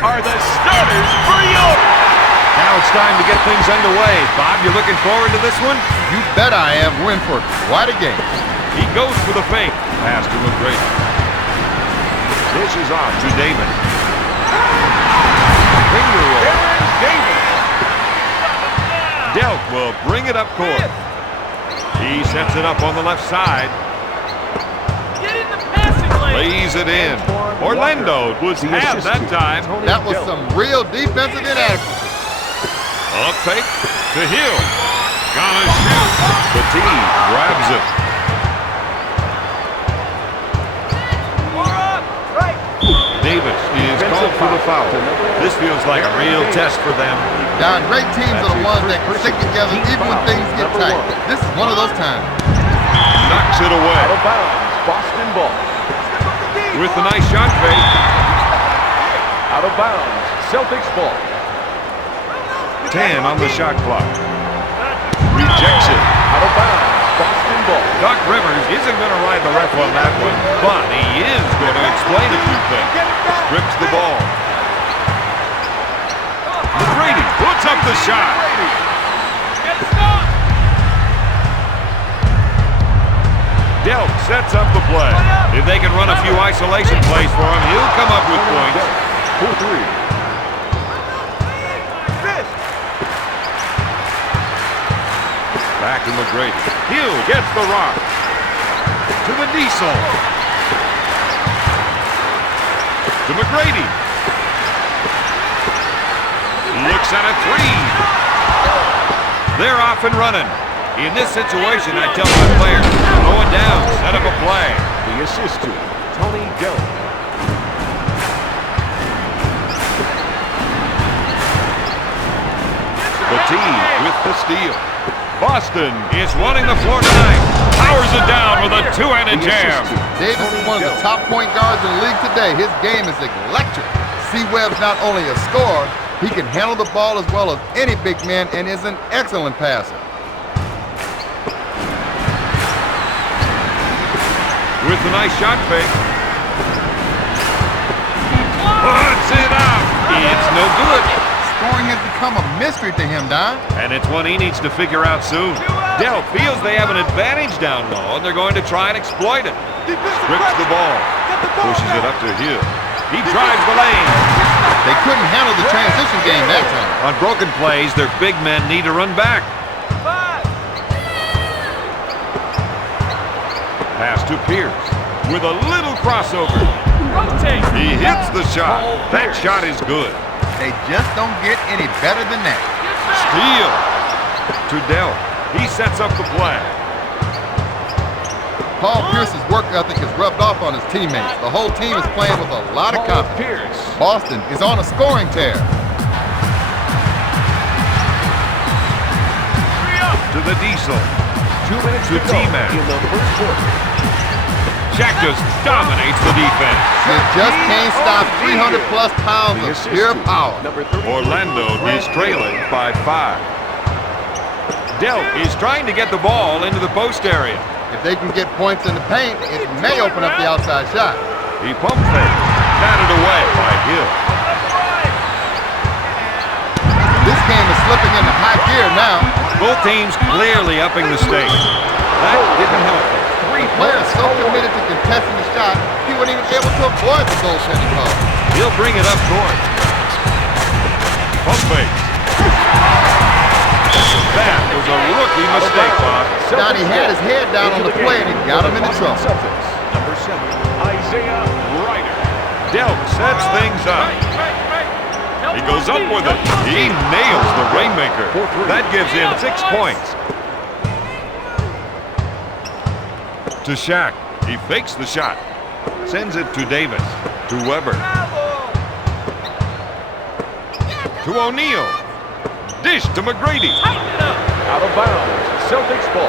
are the starters for you. Now it's time to get things underway. Bob, you looking forward to this one? You bet I am. We're in for quite a game. He goes for the fake. Pass to McGrady. Dishes off to Davis. Finger roll. Delk will bring it up court. He sets it up on the left side. Get in the passing lane. Lays it in. Orlando was half that time. That was some real defensive inaction. Up fake to Hill. Gonna shoot. Petit grabs it. Davis is called for the foul. This feels like a real test for them. Don, great teams are the ones that can stick together even when things get tight. This is one of those times. Knocks it away. Out of bounds, Boston ball. With the nice shot fake. Out of bounds, Celtics ball. 10 on the shot clock. Rejects it. Out of bounds, Boston ball. Doc Rivers isn't going to ride the ref on that one, but he is going to explain a few things. Strips the ball. McGrady puts up the shot. Delk sets up the play. If they can run a few isolation plays for him, he'll come up with points. 4-3. Back to McGrady. Hill gets the rock. To the Diesel. To McGrady. Looks at a three. They're off and running. In this situation, I tell my players, going down, set up a play. The assist to Tony Delk. Petit with the steal. Boston is running the floor tonight. Powers it down with a two-handed jam. Davis is one of the top point guards in the league today. His game is electric. C-Webb's not only a scorer, he can handle the ball as well as any big man and is an excellent passer. With the nice shot fake. Puts it out. It's no good. Scoring has become a mystery to him, Don. And it's one he needs to figure out soon. Delk feels they have an advantage down low, and they're going to try and exploit it. Strips the ball. Pushes it up to Hill. He drives the lane. They couldn't handle the transition game that time. On broken plays, their big men need to run back. Pass to Pierce with a little crossover. He hits the shot. That shot is good. They just don't get any better than that. Steal to Delk. He sets up the play. Paul Pierce's work ethic has rubbed off on his teammates. The whole team is playing with a lot of confidence. Boston is on a scoring tear. To the Diesel. 2 minutes to T-Man. in the first quarter. Shaq just dominates the defense. You just can't stop 300-plus pounds of pure power. Orlando is trailing by 5. Delk is trying to get the ball into the post area. If they can get points in the paint, it may open up the outside shot. He pump fakes. Batted away by Hill. This game is slipping into high gear now. Both teams clearly upping the stakes. That didn't help. The player is so committed to contesting the shot, he wasn't even able to avoid the goaltending call. He'll bring it up court. Pump fakes. That was a rookie mistake, Bob. Donnie had his head down on the play and he got him into trouble. Number 7, Isaiah Ryder. Delk sets things up. He goes up with it. He nails the rainmaker. That gives him 6 points. To Shaq. He fakes the shot. Sends it to Davis. To Weber. To O'Neal. Dish to McGrady. Out of bounds. Celtics ball.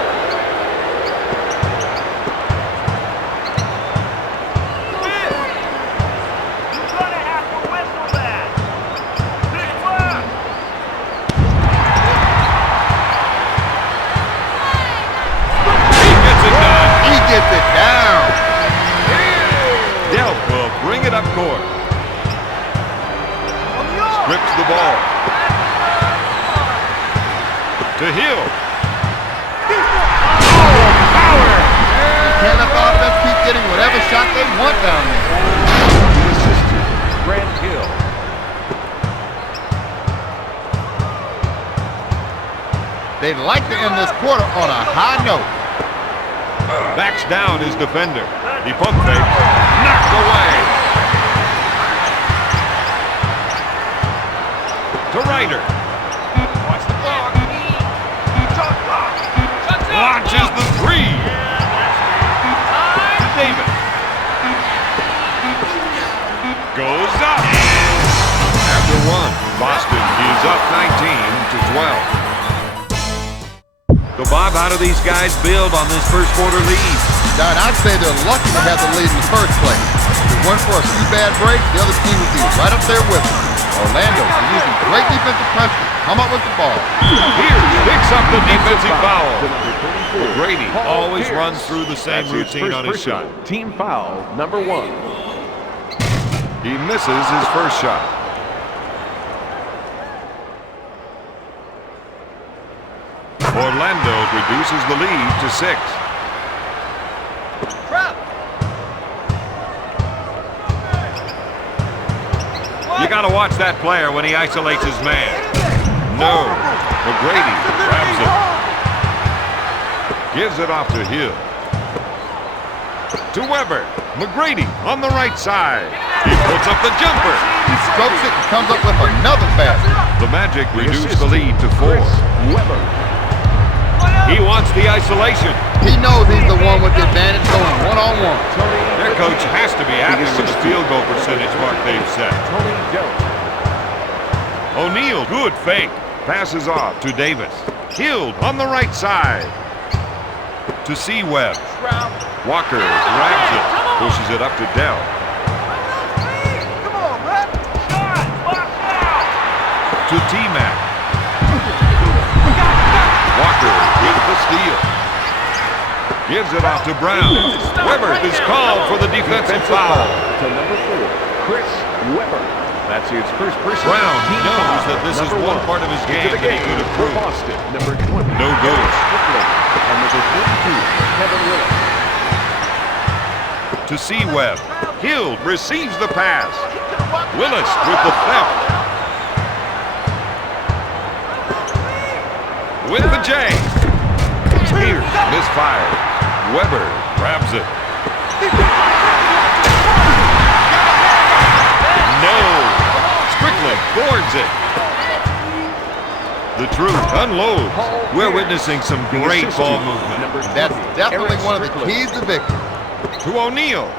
Gets it down. Delk will bring it up court. Grips the ball. To Hill. Power! You can't let the offense keep getting whatever shot they want down there. Grant Hill. They'd like to end this quarter on a high note. Backs down his defender. He pump fake. Knocked away. To Ryder. Watch the clock. Shot clock. Launches the three. To Davis. Goes up. After one, Boston is up 19 to 12. So, Bob, how do these guys build on this first quarter lead? Don, I'd say they're lucky to have the lead in the first place. If it weren't for a few bad breaks, the other team would be right up there with them. Orlando is using great defensive pressure to come up with the ball. Pierce picks up the defensive foul. Brady always runs through the same routine on his shot. Team foul number 1. He misses his first shot. Orlando reduces the lead to 6. You got to watch that player when he isolates his man. No. McGrady grabs it. Gives it off to Hill. To Weber. McGrady on the right side. He puts up the jumper. He strokes it and comes up with another basket. The Magic reduce the lead to 4. Weber. He wants the isolation. He knows he's the one with the advantage going one-on-one. Their coach has to be happy with the field goal percentage mark they've set. O'Neal, good fake. Passes off to Davis. Hill on the right side. To C-Web. Walker grabs it. Pushes it up to Dell. To T-Mac. Walker with the steal. Gives it off to Brown. Weber is called for the defensive foul. To number 4, Chris Weber. That's his first personal. Brown knows that this is one part of his game that he could improve. Boston, number 20. No good. And number 42, Kevin Willis. To C-Web. Hill receives the pass. Willis with the theft. With the J. Pierce misfired. Weber grabs it. No. Strickland boards it. The Truth unloads. We're witnessing some great ball movement. That's definitely one of the keys to victory. To O'Neal.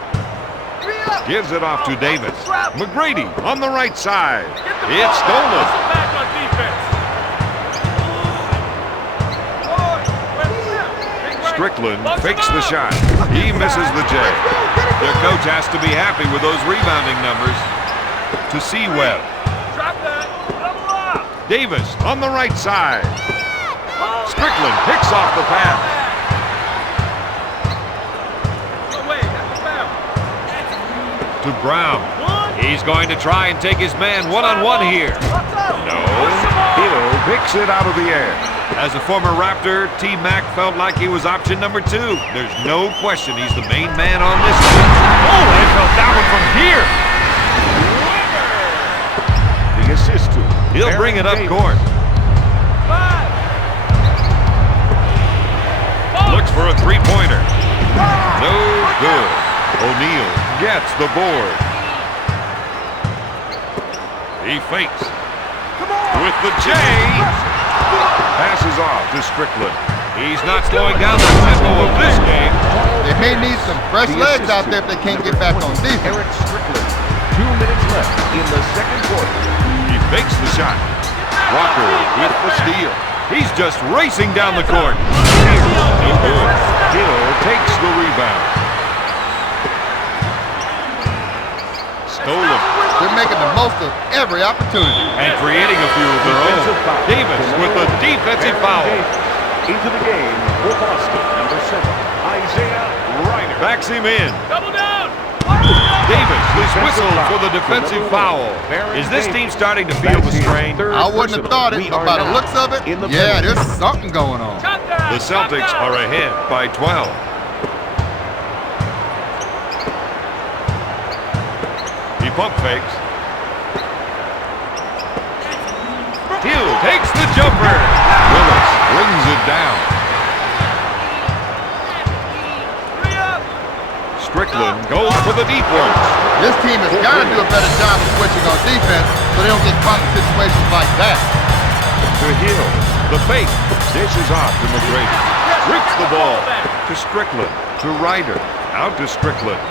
Gives it off to Davis. McGrady on the right side. It's stolen. Back on defense. Strickland fakes the shot. He misses the J. Their coach has to be happy with those rebounding numbers. To C-Web. Drop that. Double up. Davis on the right side. Strickland picks off the pass. Away. That's the foul. To Brown. He's going to try and take his man one-on-one here. No. Hill picks it out of the air. As a former Raptor, T-Mac felt like he was option number 2. There's no question he's the main man on this team. Oh, they felt that one from here. The assist to He'll bring it up court. Looks for a three-pointer. No good. O'Neal gets the board. He fakes. With the J. Passes off to Strickland. He's not slowing down the tempo of this game. They may need some fresh legs out there if they can't get back on defense. Strickland. 2 minutes left in the second quarter. He fakes the shot. Walker with the steal. He's just racing down the court. No good. Hill takes the rebound. Stolen. They're making the most of every opportunity. And creating a few of their own. Davis with the defensive foul. Into the game for Boston, number 7, Isaiah Ryder. Backs him in. Double down. Davis is whistled for the defensive foul. Is this team starting to feel the strain? I wouldn't have thought it, but by the looks of it, yeah, there's something going on. The Celtics are ahead by 12. He pump fakes. Hill takes the jumper. Willis brings it down. Strickland goes for the deep one. This team has got to do a better job of switching on defense so they don't get caught in situations like that. To Hill. The fake. Dishes off to McGrady. Rips the ball. To Strickland. To Ryder. Out to Strickland.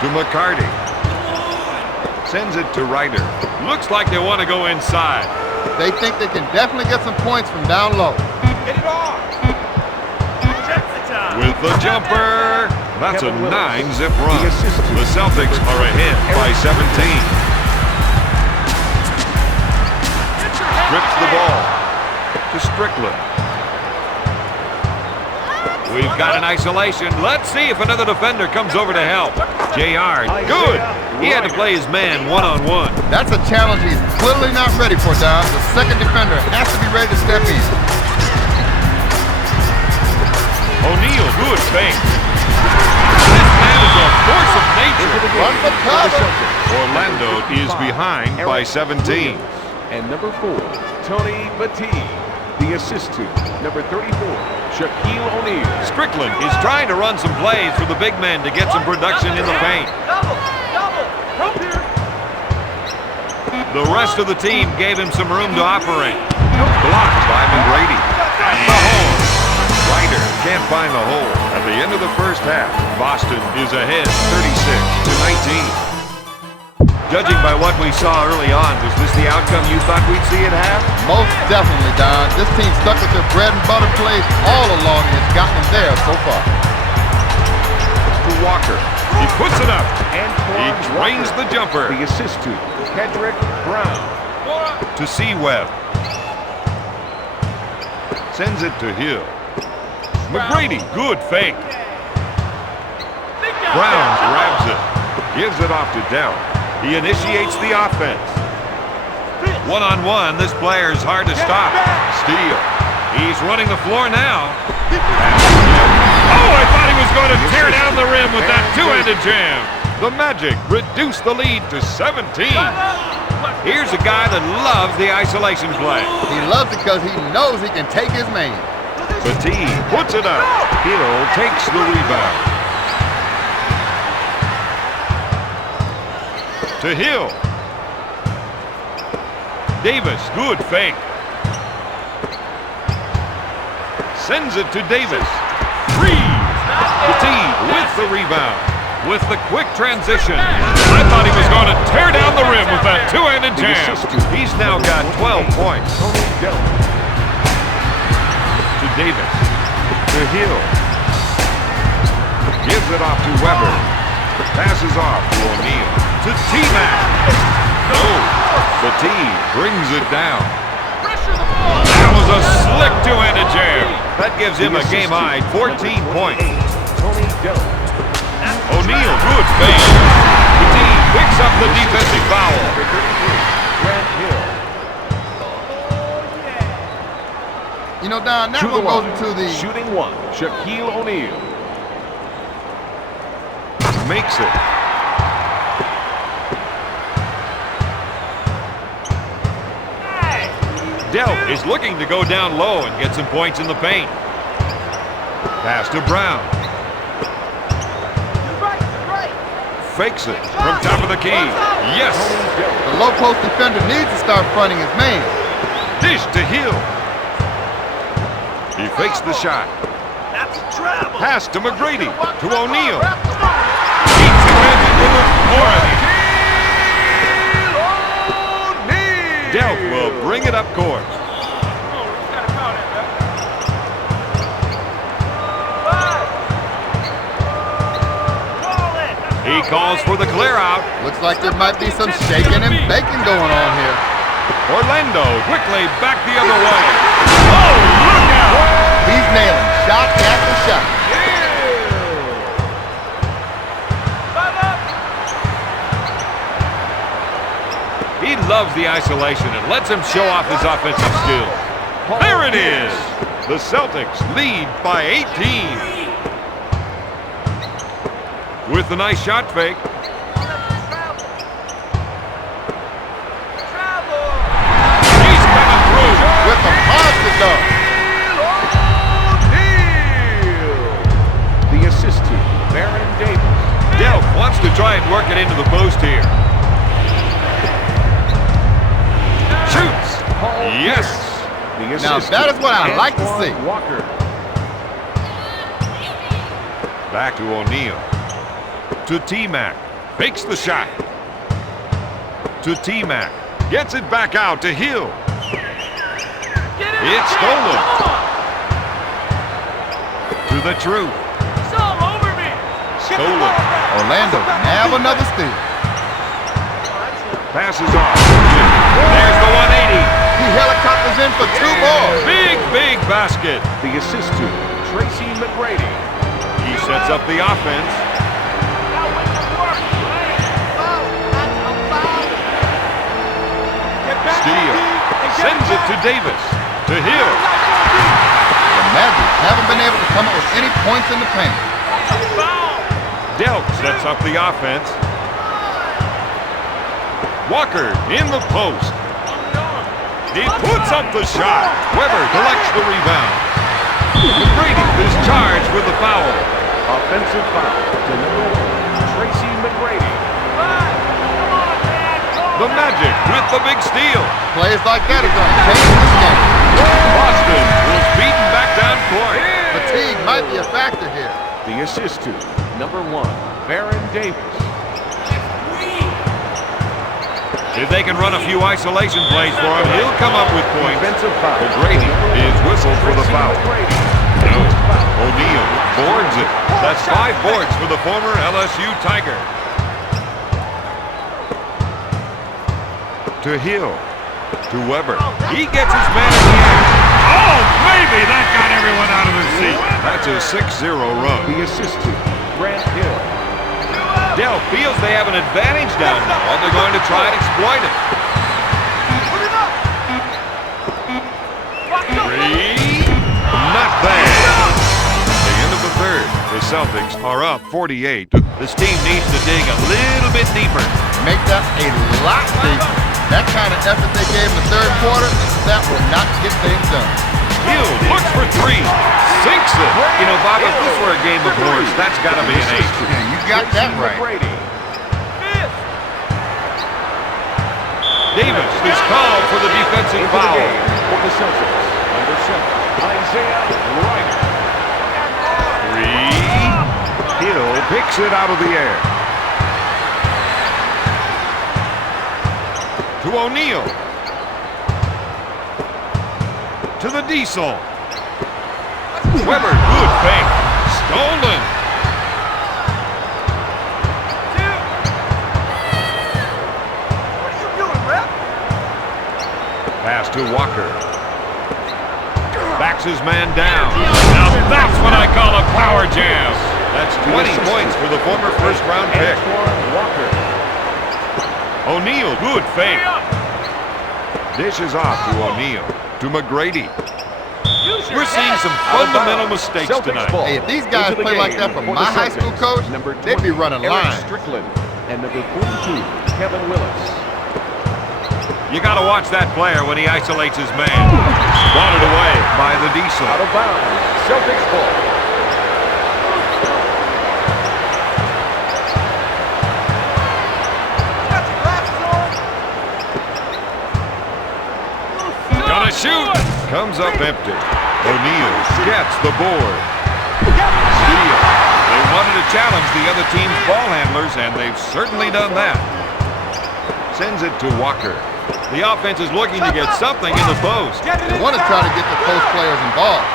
To McCarty. Sends it to Ryder. Looks like they want to go inside. They think they can definitely get some points from down low. Get it on. With the jumper. That's a 9-zip run. The Celtics are ahead by 17. Rips the ball to Strickland. We've got an isolation. Let's see if another defender comes over to help. JR, good. He had to play his man one-on-one. That's a challenge he's clearly not ready for, Don. The second defender has to be ready to step in. O'Neal, good fake. This man is a force of nature. Run for cover. Orlando is behind by 17. And number 4, Tony Battie. The assist to number 34, Shaquille O'Neal. Strickland is trying to run some plays for the big man to get some production in the paint. The rest of the team gave him some room to operate. Blocked by McGrady. At the hole. Ryder can't find the hole. At the end of the first half, Boston is ahead 36-19. Judging by what we saw early on, was this the outcome you thought we'd see at half? Most definitely, Don. This team stuck with their bread and butter plays all along and it's gotten them there so far. To Walker. He puts it up. And He drains the jumper. The assist to Kendrick Brown. To C-Webb. Sends it to Hill. McGrady, good fake. Brown grabs it. Gives it off to Dell. He initiates the offense. One-on-one, this player is hard to stop. Steele. He's running the floor now. Oh, I thought he was going to tear down the rim with that two-handed jam. The Magic reduce the lead to 17. Here's a guy that loves the isolation play. He loves it because he knows he can take his man. Battie puts it up. Hill takes the rebound. To Hill. Davis, good fake. Sends it to Davis. Freeze. Battie with the rebound. With the quick transition. I thought he was going to tear down the rim with that two-handed jam. He's now got 12 points. To Davis. To Hill. Gives it off to Weber. Passes off to O'Neal. To T-Mac. No. Battie brings it down. That was a slick two-handed jam. That gives him a game-high 14 points. O'Neal, good fake. Battie picks up the defensive foul. You know, Don, that one goes into the... Shooting one, Shaquille O'Neal. Makes it. Dell is looking to go down low and get some points in the paint. Pass to Brown. Fakes it from top of the key. Yes. The low post defender needs to start fronting his man. Dish to Hill. He fakes the shot. Pass to McGrady. To O'Neal. Keeps it with authority. Dell will bring it up court. He calls for the clear out. Looks like there might be some shaking and baking going on here. Orlando quickly back the other way. Oh, look out! He's nailing shot after shot. He loves the isolation and lets him show off his offensive skills. There it is. The Celtics lead by 18. With the nice shot fake. He's coming through. With the monster dunk. The assist to Baron Davis. Delp wants to try and work it into the post here. Shoots. Yes. Now that is what I like to see. Walker. Back to O'Neal. To T-Mac. Fakes the shot. To T-Mac. Gets it back out to Hill. It's stolen. To the truth. It's all over me. Stolen. Orlando have another steal. Passes off. There's the 180. He helicopters in for 2 more. Big basket. The assist to Tracy McGrady. He sets up the offense. Steal. Sends it to Davis. To Hill. The Magic haven't been able to come up with any points in the paint. Delp sets up the offense. Walker in the post. He puts up the shot. Weber collects the rebound. McGrady is charged with the foul. Offensive foul to number 1, Tracy McGrady. The Magic with the big steal. Plays like that are going to change this game. Boston was beaten back down court. Fatigue might be a factor here. The assist to number 1, Baron Davis. If they can run a few isolation plays for him, he'll come up with points. Defensive foul. McGrady is whistled for the foul. No. O'Neal boards it. That's 5 boards for the former LSU Tiger. To Hill. To Weber. He gets his man in the air. Oh, maybe that got everyone out of their seat. That's a 6-0 run. The assist to Grant Hill. Delp feels they have an advantage down now, and they're going to try and exploit it. 3. Not bad. At the end of the third, the Celtics are up 48. This team needs to dig a little bit deeper. Make that a lot deeper. That kind of effort they gave in the third quarter, that will not get things done. Hill looks for 3. Sinks it. You know, Bob, if this were a game of horse, that's got to be an 8. Yeah, you got that right. Davis is called for the defensive foul. For the Celtics, number 7, Isaiah Ryder. 3. Hill picks it out of the air. To O'Neal. To the Diesel. Weber, good fake. Stolen. Pass to Walker. Backs his man down. Now that's what I call a power jam. That's 20 points for the former first-round pick. Walker. O'Neal, good fake. Dishes off to O'Neal. To McGrady. We're seeing some fundamental mistakes tonight. Hey, if these guys play like that from my high school coach, they'd be running lines. Strickland and number 42, Kevin Willis. You got to watch that player when he isolates his man. Swatted away by the Diesel. Out of bounds, Celtics ball. Gonna shoot. Comes up empty. O'Neal gets the board. Steal. They wanted to challenge the other team's ball handlers, and they've certainly done that. Sends it to Walker. The offense is looking to get something in the post. They want to try to get the post players involved.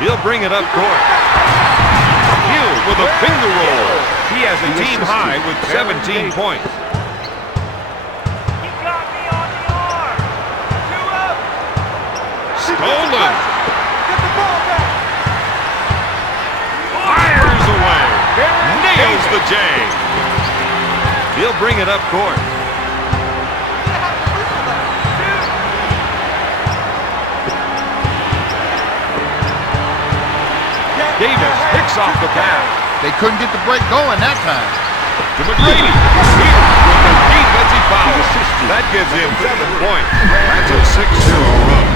He'll bring it up court. Hill with a finger roll. He has a team high with 17 points. Stolen. the J. He'll bring it up court. Davis picks off the pass. They couldn't get the break going that time. To McGrady. Here with the defensive foul. That gives him 7 points. That's a 6-0 run.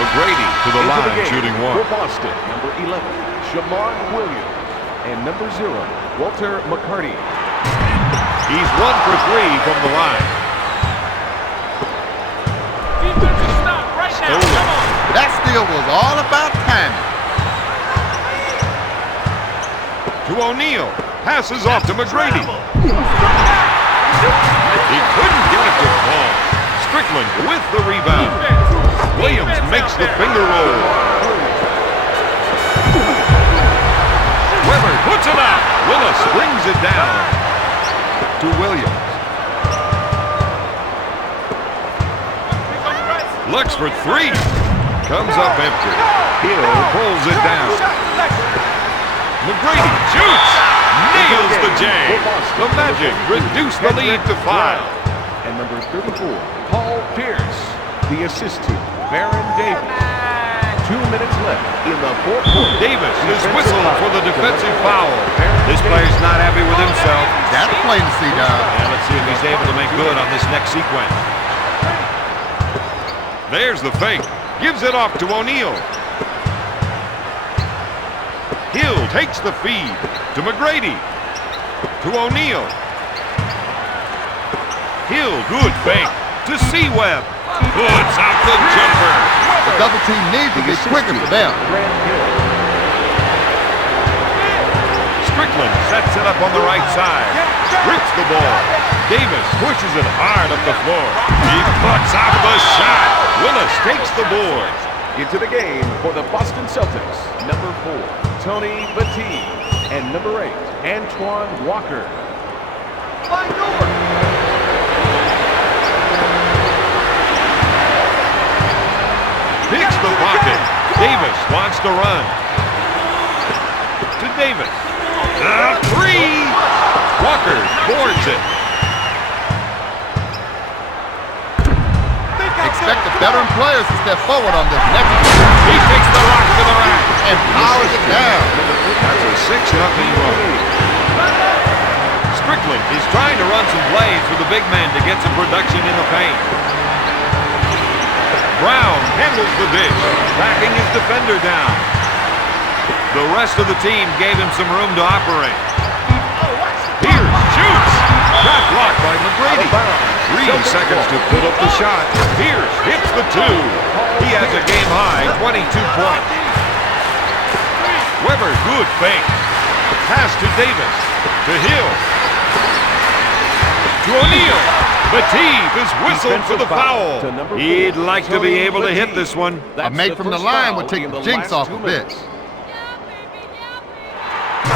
McGrady to the line, shooting one. For Boston, number 11, Shammond Williams. And number 0, Walter McCarty. He's 1 for 3 from the line. Defensive stop right now. Come on. That steal was all about timing. To O'Neal. Passes off to McGrady. He couldn't get it to fall. Strickland with the rebound. Williams makes the finger roll. Weber puts it out. Willis brings it down to Williams. Looks for 3. Comes up empty. Hill pulls it down. McGrady shoots. Nails the J. The Magic reduce the lead to 5. And number 34, Paul Pierce. The assist to Baron Davis. 2 minutes left in the fourth quarter. Davis is whistled for the defensive foul. This player's not happy with himself. That's plain to see, Don. And let's see if he's able to make good on this next sequence. There's the fake. Gives it off to O'Neal. Hill takes the feed to McGrady. To O'Neal. Hill, good fake to C-Webb. Puts out the jumper. The double team needs to get quicker for them. Strickland sets it up on the right side. Strips the ball. Davis pushes it hard up the floor. He puts out the shot. Willis takes the board. Into the game for the Boston Celtics, number 4, Tony Battie, and number 8, Antoine Walker. Picks the pocket. Davis wants to run. To Davis. The 3. Walker boards it. Expect the veteran players to step forward on this next one. He takes the rock to the rack. And powers it down. That's a 6-0 run. Strickland is trying to run some plays for the big man to get some production in the paint. Brown handles the dish, backing his defender down. The rest of the team gave him some room to operate. Pierce shoots. Shot blocked by McGrady. 3 seconds to put up the shot. Pierce hits the 2. He has a game-high 22 points. Weber, good fake. Pass to Davis. To Hill. To O'Neal. Battie is whistled for the foul. He'd like to be able to hit this one. A make from the line would take the jinx off a bit.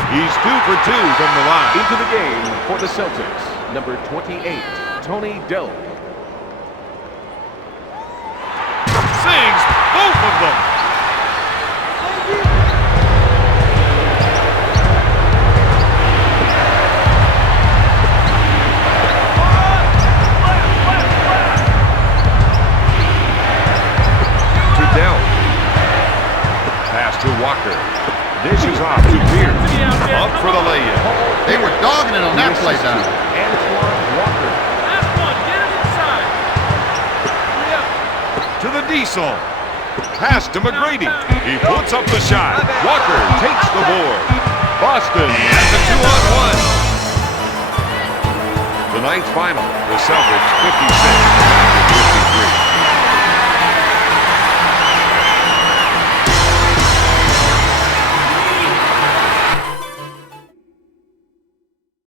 He's 2 for 2 from the line. Into the game for the Celtics, number 28, Tony Delk. Sings both of them. To Delk. Pass to Walker. Dishes off to Pierce. Up for the layup. They were dogging it on that play down. Antoine Walker. Last one. Get it inside. To the Diesel. Pass to McGrady. He puts up the shot. Walker takes the board. Boston has a 2-on-1. Tonight's final, the Celtics 56.